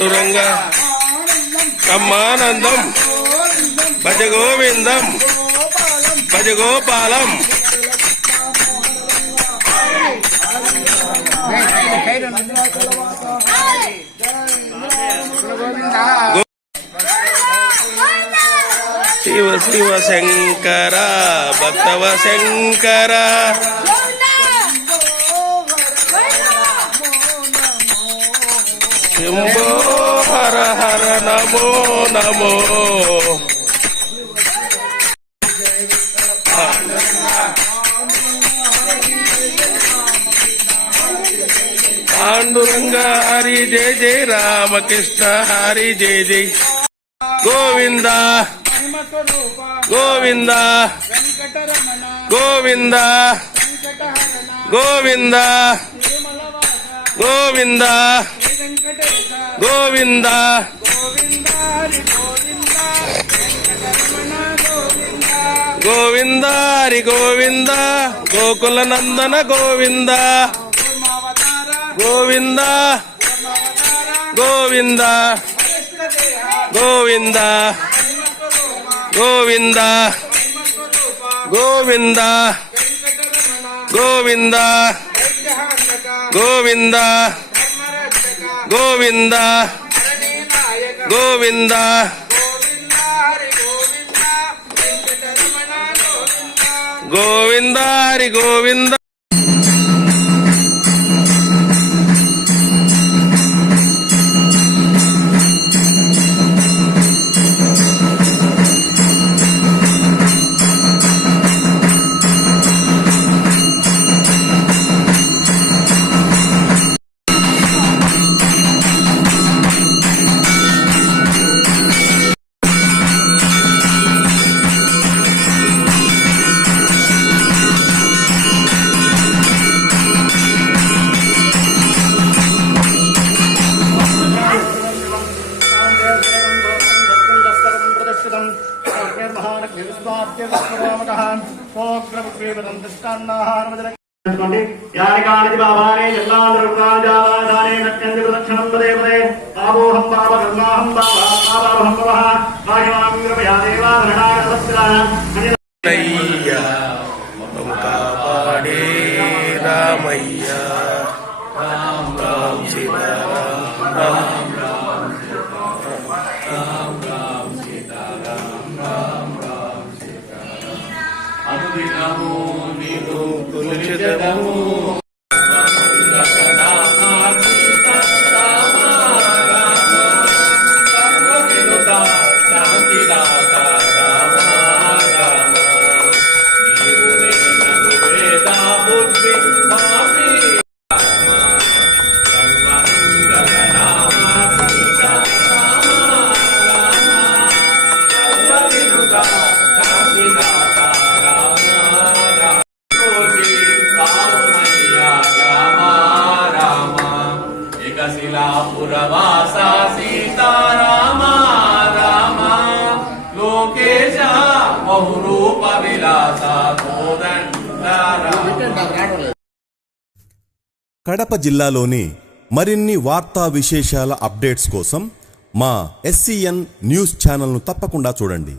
పాండురంగ బ్రహ్మానందం భజ గోవిందం భజ గోపాలం శివ శివ శంకర భక్తవ శంకర శంభో హర హర నమో నమో పాండురంగ హరి జయ జయ రామకృష్ణ హరి జయ జయ గోవింద గోవింద గోవింద గోవింద గోవింద గోవింద గోవింద హరి గోవింద గోకుల నందన గోవింద గోవింద గోవింద గోవింద గోవింద గోవింద గోవింద గోవింద గోవింద గోవింద గోవింద హరి గోవింద కాపాడే రామయ్య రామ రామ సీతారామ రామ రామ రామ రామ సీతారామ రామ రామ సీతారామ అనుదినము నీవు కొలిచెదము శిలాపురవాసా సీతారామ రామ లోకేశ బహురూప విలాస కడప జిల్లాలోని మరిన్ని వార్తా విశేషాల అప్డేట్స్ కోసం మా SCN న్యూస్ ఛానల్ను తప్పకుండా చూడండి.